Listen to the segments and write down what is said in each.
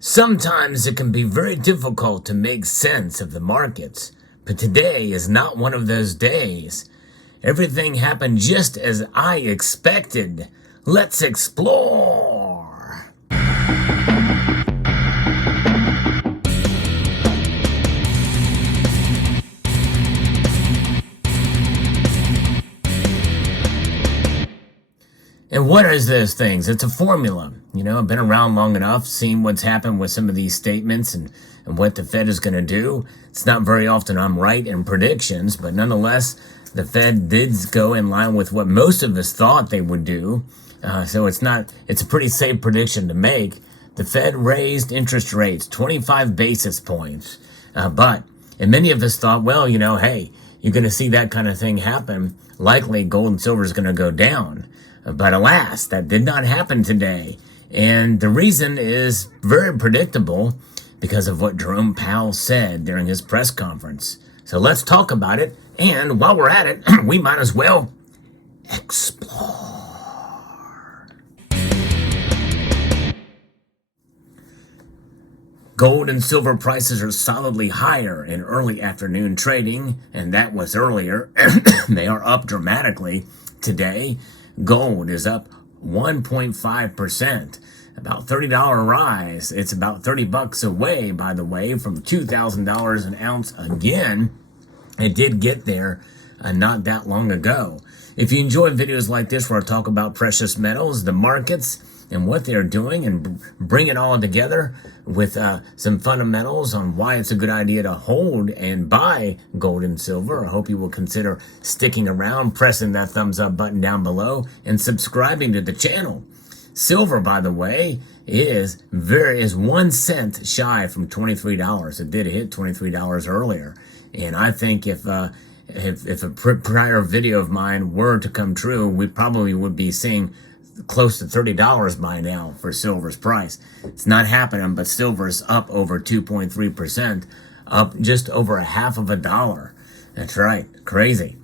Sometimes it can be very difficult to make sense of the markets, but today is not one of those days. Everything happened just as I expected. Let's explore. And what is those things? It's a formula. I've been around long enough, seen what's happened with some of these statements and what the Fed is going to do. It's not very often I'm right in predictions, but nonetheless, the Fed did go in line with what most of us thought they would do. So it's a pretty safe prediction to make. The Fed raised interest rates 25 basis points. And many of us thought, hey, you're going to see that kind of thing happen. Likely gold and silver is going to go down. But alas, that did not happen today. And the reason is very predictable because of what Jerome Powell said during his press conference. So let's talk about it. And while we're at it, we might as well explore. Gold and silver prices are solidly higher in early afternoon trading, and that was earlier. They are up dramatically today. Gold is up 1.5%, about $30 rise. It's about $30 away, by the way, from $2,000 an ounce again. It did get there not that long ago. If you enjoy videos like this where I talk about precious metals, the markets, and what they're doing and bring it all together with some fundamentals on why it's a good idea to hold and buy gold and silver, I hope you will consider sticking around, pressing that thumbs up button down below, and subscribing to the channel. Silver, by the way, is 1 cent shy from $23. It did hit $23 earlier. And I think if a prior video of mine were to come true, we probably would be seeing close to $30 by now for silver's price. It's not happening, but silver's up over 2.3%, up just over $0.50. That's right, crazy.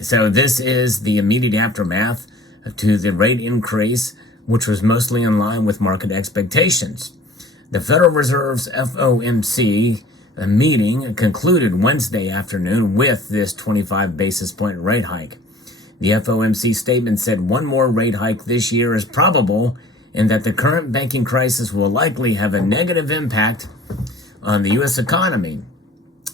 So this is the immediate aftermath to the rate increase, which was mostly in line with market expectations. The Federal Reserve's FOMC meeting concluded Wednesday afternoon with this 25 basis point rate hike. The FOMC statement said one more rate hike this year is probable and that the current banking crisis will likely have a negative impact on the U.S. economy.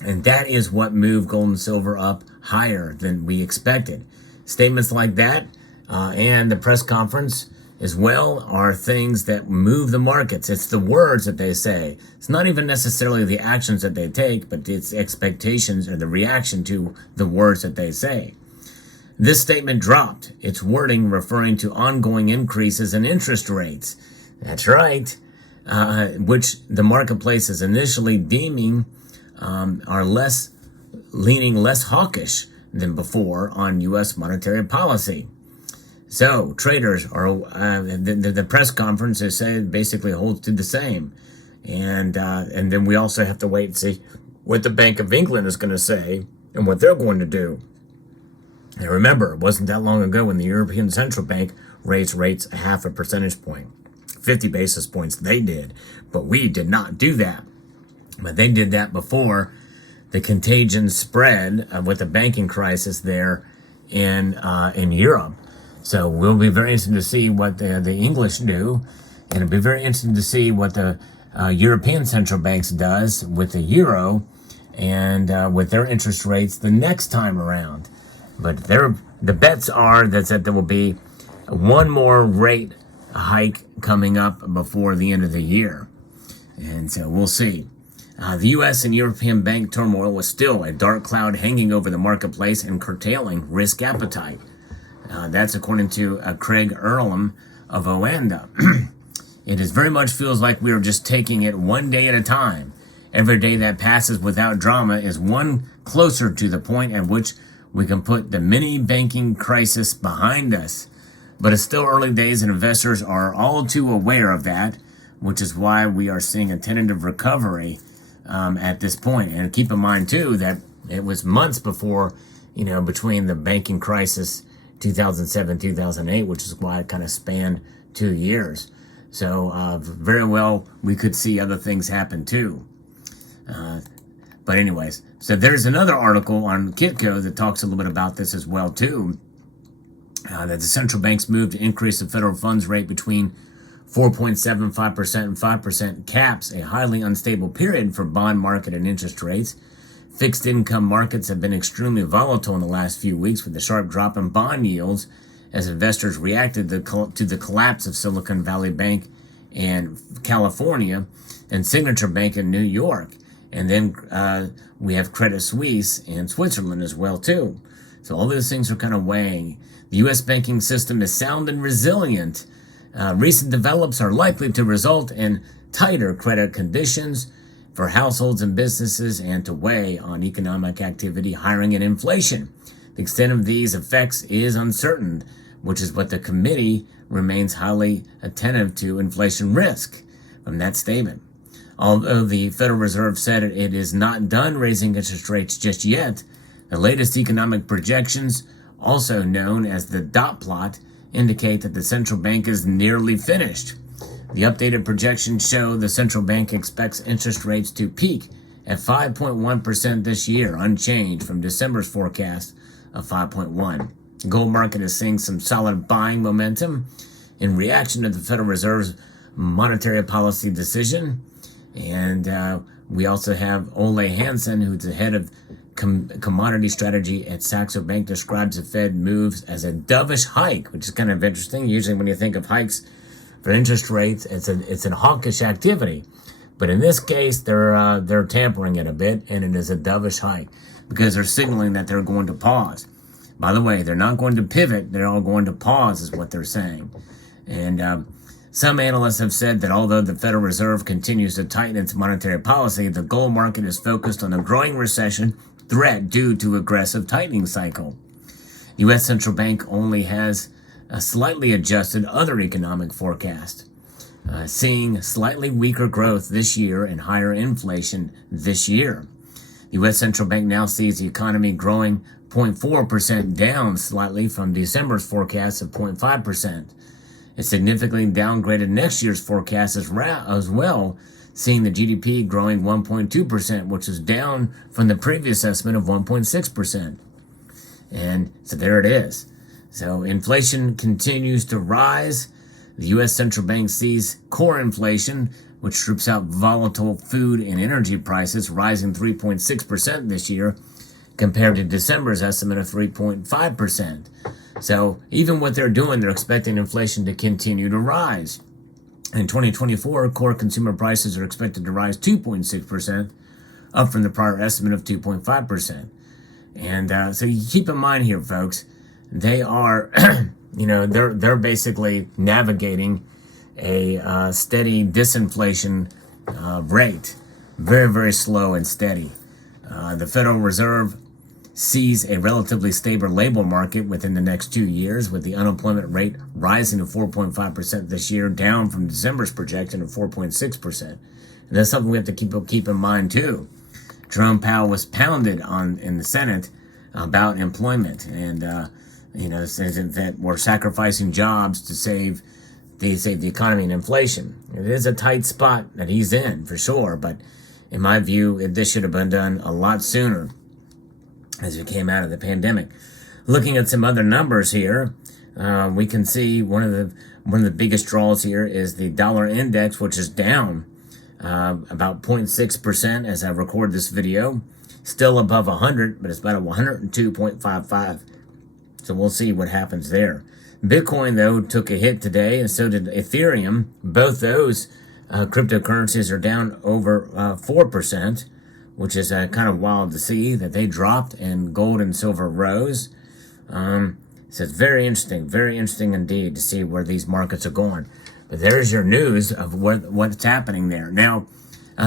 And that is what moved gold and silver up higher than we expected. Statements like that and the press conference as well are things that move the markets. It's the words that they say. It's not even necessarily the actions that they take, but it's expectations or the reaction to the words that they say. This statement dropped its wording referring to ongoing increases in interest rates. That's right, which the marketplace is initially deeming are leaning less hawkish than before on U.S. monetary policy. So traders are the press conference they say basically holds to the same, and then we also have to wait and see what the Bank of England is going to say and what they're going to do. And remember, it wasn't that long ago when the European Central Bank raised rates 0.5 percentage point, 50 basis points they did, but we did not do that. But they did that before the contagion spread with the banking crisis there in Europe. So we'll be very interested to see what the English do, and it'll be very interesting to see what the European Central Banks does with the euro and with their interest rates the next time around. But the bets are that there will be one more rate hike coming up before the end of the year. And so we'll see. The U.S. and European bank turmoil was still a dark cloud hanging over the marketplace and curtailing risk appetite. That's according to Craig Erlam of Oanda. It very much feels like we are just taking it one day at a time. Every day that passes without drama is one closer to the point at which we can put the mini banking crisis behind us. But it's still early days and investors are all too aware of that, which is why we are seeing a tentative recovery at this point. And keep in mind, too, that it was months before, between the banking crisis 2007, 2008, which is why it kind of spanned 2 years. So very well, we could see other things happen too. But anyways, so there's another article on Kitco that talks a little bit about this as well too. That the central bank's move to increase the federal funds rate between 4.75% and 5% caps a highly unstable period for bond market and interest rates. Fixed income markets have been extremely volatile in the last few weeks, with a sharp drop in bond yields as investors reacted to the collapse of Silicon Valley Bank in California and Signature Bank in New York. And then we have Credit Suisse in Switzerland as well too. So all those things are kind of weighing. The U.S. banking system is sound and resilient. Recent developments are likely to result in tighter credit conditions for households and businesses and to weigh on economic activity, hiring, and inflation. The extent of these effects is uncertain, which is what the committee remains highly attentive to inflation risk from that statement. Although the Federal Reserve said it is not done raising interest rates just yet, the latest economic projections, also known as the dot plot, indicate that the central bank is nearly finished. The updated projections show the central bank expects interest rates to peak at 5.1% this year, unchanged from December's forecast of 5.1%. The gold market is seeing some solid buying momentum in reaction to the Federal Reserve's monetary policy decision. And we also have Ole Hansen, who's the head of commodity strategy at Saxo Bank, describes the Fed moves as a dovish hike, which is kind of interesting. Usually when you think of hikes for interest rates, it's a hawkish activity. But in this case, they're tampering it a bit, and it is a dovish hike because they're signaling that they're going to pause. By the way, they're not going to pivot. They're all going to pause is what they're saying. And some analysts have said that although the Federal Reserve continues to tighten its monetary policy, the gold market is focused on a growing recession threat due to aggressive tightening cycle. The U.S. Central Bank only has a slightly adjusted other economic forecast, seeing slightly weaker growth this year and higher inflation this year. The U.S. Central Bank now sees the economy growing 0.4% down slightly from December's forecast of 0.5%. It significantly downgraded next year's forecast as well, seeing the GDP growing 1.2%, which is down from the previous estimate of 1.6%. And so there it is. So inflation continues to rise. The U.S. Central Bank sees core inflation, which strips out volatile food and energy prices, rising 3.6% this year, compared to December's estimate of 3.5%. So even what they're doing, they're expecting inflation to continue to rise. In 2024, core consumer prices are expected to rise 2.6%, up from the prior estimate of 2.5%. And so you keep in mind here, folks, they are, they're basically navigating a steady disinflation rate, very, very slow and steady. The Federal Reserve sees a relatively stable labor market within the next 2 years, with the unemployment rate rising to 4.5% this year, down from December's projection of 4.6%. And that's something we have to keep in mind too. Jerome Powell was pounded on in the Senate about employment, and saying that we're sacrificing jobs to save the economy and inflation. It is a tight spot that he's in for sure, but in my view, this should have been done a lot sooner as we came out of the pandemic. Looking at some other numbers here, we can see one of the biggest draws here is the dollar index, which is down about 0.6% as I record this video. Still above 100, but it's about 102.55. So we'll see what happens there. Bitcoin, though, took a hit today, and so did Ethereum. Both those cryptocurrencies are down over 4%, which is kind of wild to see that they dropped and gold and silver rose. So it's very interesting indeed to see where these markets are going. But there's your news of what's happening there. Now,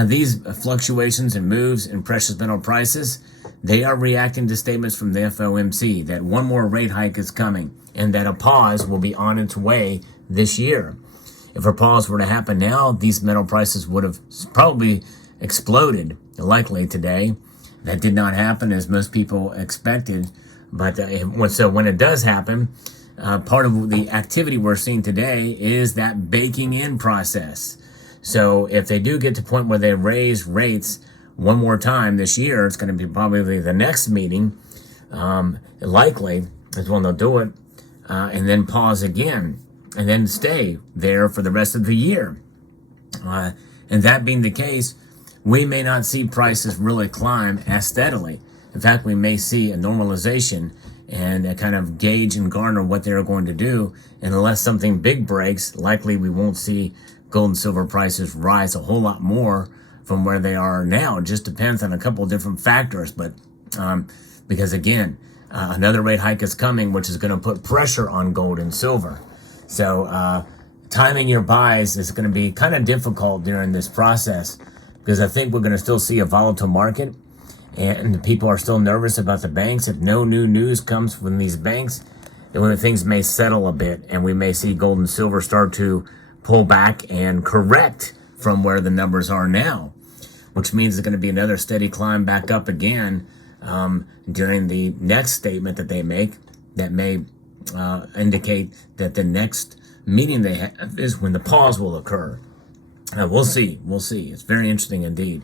these fluctuations and moves in precious metal prices, they are reacting to statements from the FOMC that one more rate hike is coming and that a pause will be on its way this year. If a pause were to happen now, these metal prices would have probably exploded likely today. That did not happen as most people expected. But so when it does happen, part of the activity we're seeing today is that baking in process. So if they do get to the point where they raise rates one more time this year, it's going to be probably the next meeting, likely is when they'll do it, and then pause again, and then stay there for the rest of the year. And that being the case, we may not see prices really climb as steadily. In fact, we may see a normalization and a kind of gauge and garner what they're going to do. And unless something big breaks, likely we won't see gold and silver prices rise a whole lot more from where they are now. It just depends on a couple of different factors. But because again, another rate hike is coming, which is going to put pressure on gold and silver. So timing your buys is going to be kind of difficult during this process, because I think we're going to still see a volatile market, and people are still nervous about the banks. If no new news comes from these banks, then things may settle a bit, and we may see gold and silver start to pull back and correct from where the numbers are now, which means it's going to be another steady climb back up again during the next statement that they make, that may indicate that the next meeting they have is when the pause will occur. We'll see. It's very interesting indeed.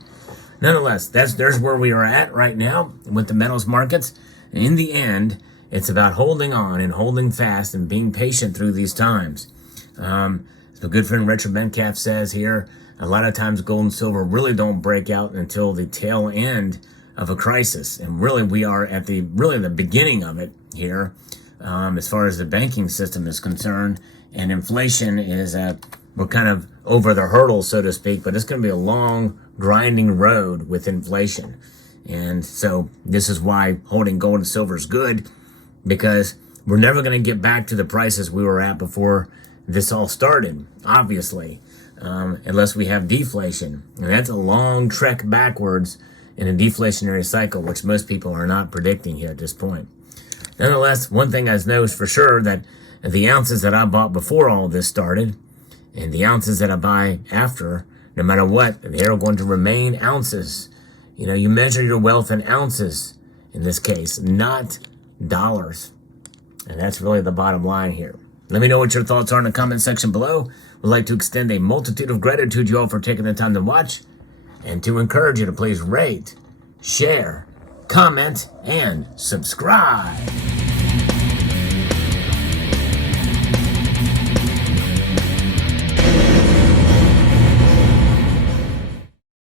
Nonetheless, there's where we are at right now with the metals markets. In the end, it's about holding on and holding fast and being patient through these times. So good friend Richard Metcalf says here, a lot of times gold and silver really don't break out until the tail end of a crisis. And really, we are at the beginning of it here, as far as the banking system is concerned. And inflation is, we're kind of over the hurdle, so to speak, but it's going to be a long, grinding road with inflation. And so this is why holding gold and silver is good, because we're never going to get back to the prices we were at before this all started, obviously, unless we have deflation. And that's a long trek backwards in a deflationary cycle, which most people are not predicting here at this point. Nonetheless, one thing I know for sure, that the ounces that I bought before all this started and the ounces that I buy after, no matter what, they're going to remain ounces. You know, you measure your wealth in ounces in this case, not dollars. And that's really the bottom line here. Let me know what your thoughts are in the comment section below. We'd like to extend a multitude of gratitude to you all for taking the time to watch, and to encourage you to please rate, share, comment, and subscribe.